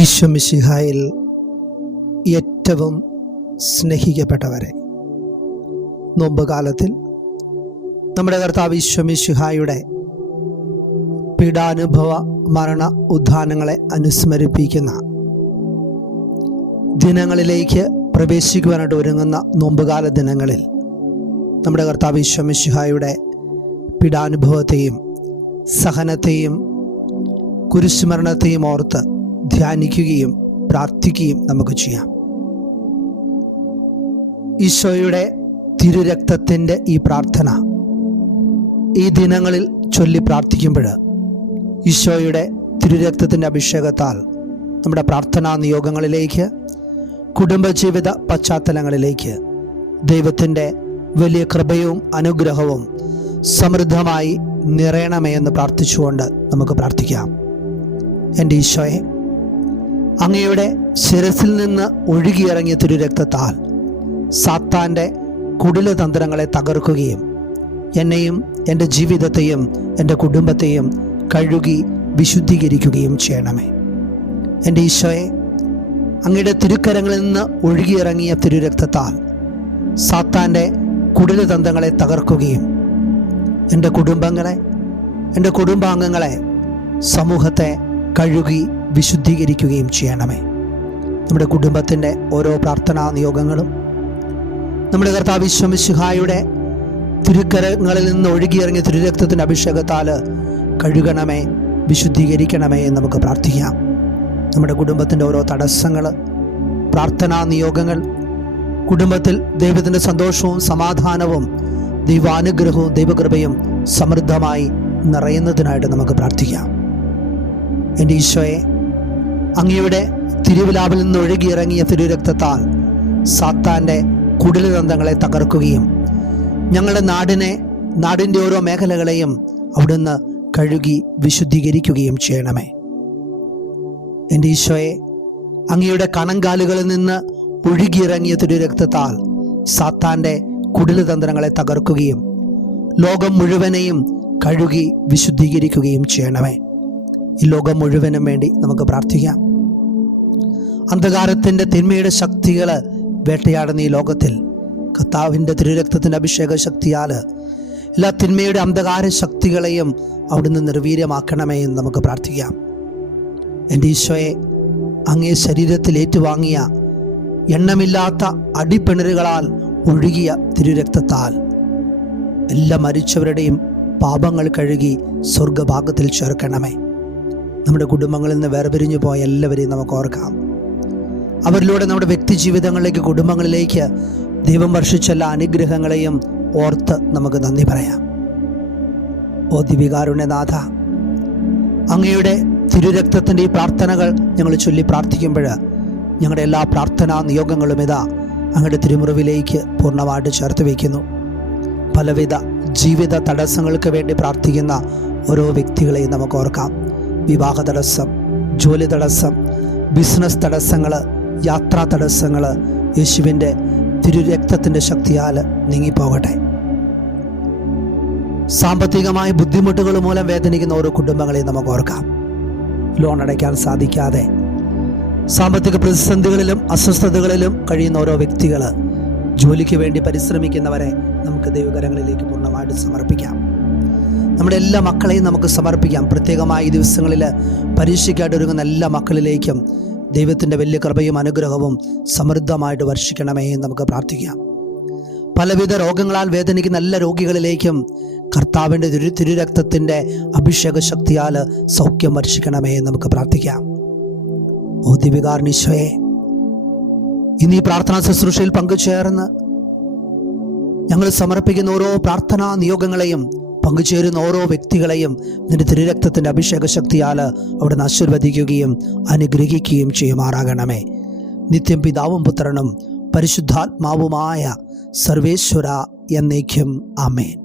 ഈശോ മിശിഹായിൽ ഏറ്റവും സ്നേഹിക്കപ്പെട്ടവരെ, നോമ്പുകാലത്തിൽ നമ്മുടെ കർത്താവ് ഈശോ മിശിഹായുടെ പീഡാനുഭവ മരണ ഉദ്ധാനങ്ങളെ അനുസ്മരിപ്പിക്കുന്ന ദിനങ്ങളിലേക്ക് പ്രവേശിക്കുവാനായിട്ട് ഒരുങ്ങുന്ന നോമ്പുകാല ദിനങ്ങളിൽ നമ്മുടെ കർത്താവ് ഈശോ മിശിഹായുടെ പീഡാനുഭവത്തെയും സഹനത്തെയും കുരിശുമരണത്തെയും ഓർത്ത് ധ്യാനിക്കുകയും പ്രാർത്ഥിക്കുകയും നമുക്ക് ചെയ്യാം. ഈശോയുടെ തിരുരക്തത്തിൻ്റെ ഈ പ്രാർത്ഥന ഈ ദിനങ്ങളിൽ ചൊല്ലി പ്രാർത്ഥിക്കുമ്പോൾ ഈശോയുടെ തിരുരക്തത്തിൻ്റെ അഭിഷേകത്താൽ നമ്മുടെ പ്രാർത്ഥനാ നിയോഗങ്ങളിലേക്ക്, കുടുംബജീവിത പശ്ചാത്തലങ്ങളിലേക്ക് ദൈവത്തിൻ്റെ വലിയ കൃപയും അനുഗ്രഹവും സമൃദ്ധമായി നിറയണമേ എന്ന് പ്രാർത്ഥിച്ചുകൊണ്ട് നമുക്ക് പ്രാർത്ഥിക്കാം. എൻ്റെ ഈശോയെ, അങ്ങയുടെ ശിരസിൽ നിന്ന് ഒഴുകിയിറങ്ങിയ തിരുരക്തത്താൽ സാത്താൻ്റെ കുടിലതന്ത്രങ്ങളെ തകർക്കുകയും എന്നെയും എൻ്റെ ജീവിതത്തെയും എൻ്റെ കുടുംബത്തെയും കഴുകി വിശുദ്ധീകരിക്കുകയും ചെയ്യണമേ. എൻ്റെ ഈശോയെ, അങ്ങയുടെ തിരുക്കരങ്ങളിൽ നിന്ന് ഒഴുകിയിറങ്ങിയ തിരുരക്തത്താൽ സാത്താൻ്റെ കുടിലതന്ത്രങ്ങളെ തകർക്കുകയും എൻ്റെ കുടുംബങ്ങളെ, എൻ്റെ കുടുംബാംഗങ്ങളെ, സമൂഹത്തെ കഴുകി വിശുദ്ധീകരിക്കുകയും ചെയ്യണമേ. നമ്മുടെ കുടുംബത്തിൻ്റെ ഓരോ പ്രാർത്ഥനാ നിയോഗങ്ങളും നമ്മുടെ കർത്താവ് ഈശോ മിശിഹായുടെ തിരുക്കരങ്ങളിൽ നിന്ന് ഒഴുകിയിറങ്ങിയ തിരുരക്തത്തിൻ്റെ അഭിഷേകത്താൽ കഴുകണമേ, വിശുദ്ധീകരിക്കണമേ എന്ന് നമുക്ക് പ്രാർത്ഥിക്കാം. നമ്മുടെ കുടുംബത്തിൻ്റെ ഓരോ തടസ്സങ്ങൾ, പ്രാർത്ഥനാ നിയോഗങ്ങൾ, കുടുംബത്തിൽ ദൈവത്തിൻ്റെ സന്തോഷവും സമാധാനവും ദൈവാനുഗ്രഹവും ദൈവകൃപയും സമൃദ്ധമായി നിറയുന്നതിനായിട്ട് നമുക്ക് പ്രാർത്ഥിക്കാം. എൻ്റെ ഈശോയെ, അങ്ങയുടെ തിരുവിലാവിൽ നിന്ന് ഒഴുകിയിറങ്ങിയ തിരുരക്തത്താൽ സാത്താൻ്റെ കുടിലതന്ത്രങ്ങളെ തകർക്കുകയും ഞങ്ങളുടെ നാടിൻ്റെ ഓരോ മേഖലകളെയും അവിടുന്ന് കഴുകി വിശുദ്ധീകരിക്കുകയും ചെയ്യണമേ. എൻ്റെ ഈശോയെ, അങ്ങയുടെ കണങ്കാലുകളിൽ നിന്ന് ഒഴുകിയിറങ്ങിയ തിരുരക്തത്താൽ സാത്താൻ്റെ കുടിലതന്ത്രങ്ങളെ തകർക്കുകയും ലോകം മുഴുവനെയും കഴുകി വിശുദ്ധീകരിക്കുകയും ചെയ്യണമേ. ഈ ലോകം മുഴുവനും വേണ്ടി നമുക്ക് പ്രാർത്ഥിക്കാം. അന്ധകാരത്തിൻ്റെ തിന്മയുടെ ശക്തികൾ വേട്ടയാടുന്ന ഈ ലോകത്തിൽ കർത്താവിൻ്റെ തിരുരക്തത്തിൻ്റെ അഭിഷേക ശക്തിയാൽ എല്ലാ തിന്മയുടെ അന്ധകാര ശക്തികളെയും അവിടുന്ന് നിർവീര്യമാക്കണമേ എന്ന് നമുക്ക് പ്രാർത്ഥിക്കാം. എൻ്റെ ഈശോയെ, അങ്ങേ ശരീരത്തിൽ ഏറ്റുവാങ്ങിയ എണ്ണമില്ലാത്ത അടിപ്പിണരുകളാൽ ഒഴുകിയ തിരുരക്തത്താൽ എല്ലാ മരിച്ചവരുടെയും പാപങ്ങൾ കഴുകി സ്വർഗഭാഗത്തിൽ ചേർക്കണമേ. നമ്മുടെ കുടുംബങ്ങളിൽ നിന്ന് വേർപിരിഞ്ഞു പോയ എല്ലാവരെയും നമുക്ക് ഓർക്കാം. അവരിലൂടെ നമ്മുടെ വ്യക്തി ജീവിതങ്ങളിലേക്ക്, കുടുംബങ്ങളിലേക്ക് ദൈവം വർഷിച്ച എല്ലാ അനുഗ്രഹങ്ങളെയും ഓർത്ത് നമുക്ക് നന്ദി പറയാം. ഓ ദിവ്യകാരുണ്യനാഥ, അങ്ങയുടെ തിരുരക്തത്തിൻ്റെ ഈ പ്രാർത്ഥനകൾ ഞങ്ങൾ ചൊല്ലി പ്രാർത്ഥിക്കുമ്പോൾ ഞങ്ങളുടെ എല്ലാ പ്രാർത്ഥനാ നിയോഗങ്ങളും ഇതാ അങ്ങയുടെ തിരുമുറിവിലേക്ക് പൂർണ്ണമായിട്ട് ചേർത്ത് വയ്ക്കുന്നു. പലവിധ ജീവിത തടസ്സങ്ങൾക്ക് വേണ്ടി പ്രാർത്ഥിക്കുന്ന ഓരോ വ്യക്തികളെയും നമുക്ക് ഓർക്കാം. വിവാഹ തടസ്സം, ജോലി തടസ്സം, ബിസിനസ് തടസ്സങ്ങൾ, യാത്രാ തടസ്സങ്ങൾ യേശുവിൻ്റെ തിരുരക്തത്തിൻ്റെ ശക്തിയാൽ നീങ്ങിപ്പോകട്ടെ. സാമ്പത്തികമായ ബുദ്ധിമുട്ടുകൾ മൂലം വേദനിക്കുന്ന ഓരോ കുടുംബങ്ങളെയും നമുക്ക് ഓർക്കാം. ലോൺ അടയ്ക്കാൻ സാധിക്കാതെ സാമ്പത്തിക പ്രതിസന്ധികളിലും അസ്വസ്ഥതകളിലും കഴിയുന്ന ഓരോ വ്യക്തികൾ, ജോലിക്ക് വേണ്ടി പരിശ്രമിക്കുന്നവരെ നമുക്ക് ദൈവകരങ്ങളിലേക്ക് പൂർണ്ണമായിട്ട് സമർപ്പിക്കാം. നമ്മുടെ എല്ലാ മക്കളെയും നമുക്ക് സമർപ്പിക്കാം. പ്രത്യേകമായി ഈ ദിവസങ്ങളിൽ പരീക്ഷയ്ക്കായിട്ട് ഒരുങ്ങുന്ന എല്ലാ മക്കളിലേക്കും ദൈവത്തിൻ്റെ വലിയ കൃപയും അനുഗ്രഹവും സമൃദ്ധമായിട്ട് വർഷിക്കണമേ എന്ന് നമുക്ക് പ്രാർത്ഥിക്കാം. പലവിധ രോഗങ്ങളാൽ വേദനിക്കുന്ന എല്ലാ രോഗികളിലേക്കും കർത്താവിൻ്റെ തിരുരക്തത്തിൻ്റെ അഭിഷേക ശക്തിയാൽ സൗഖ്യം വർഷിക്കണമേ എന്ന് നമുക്ക് പ്രാർത്ഥിക്കാം. ഓ ദിവ്യകാരുണ്യീശോയെ, ഇന്ന് ഈ പ്രാർത്ഥനാ ശുശ്രൂഷയിൽ പങ്കുചേർന്ന് ഞങ്ങൾ സമർപ്പിക്കുന്ന ഓരോ പ്രാർത്ഥനാ നിയോഗങ്ങളെയും, പങ്കുചേരുന്ന ഓരോ വ്യക്തികളെയും നിന്റെ തിരുരക്തത്തിൻ്റെ അഭിഷേക ശക്തിയാൽ അവിടുന്ന് ആശീർവദിക്കുകയും അനുഗ്രഹിക്കുകയും ചെയ്യുമാറാകണമേ. നിത്യം പിതാവും പുത്രനും പരിശുദ്ധാത്മാവുമായ സർവേശ്വര എന്നേക്കും ആമേൻ.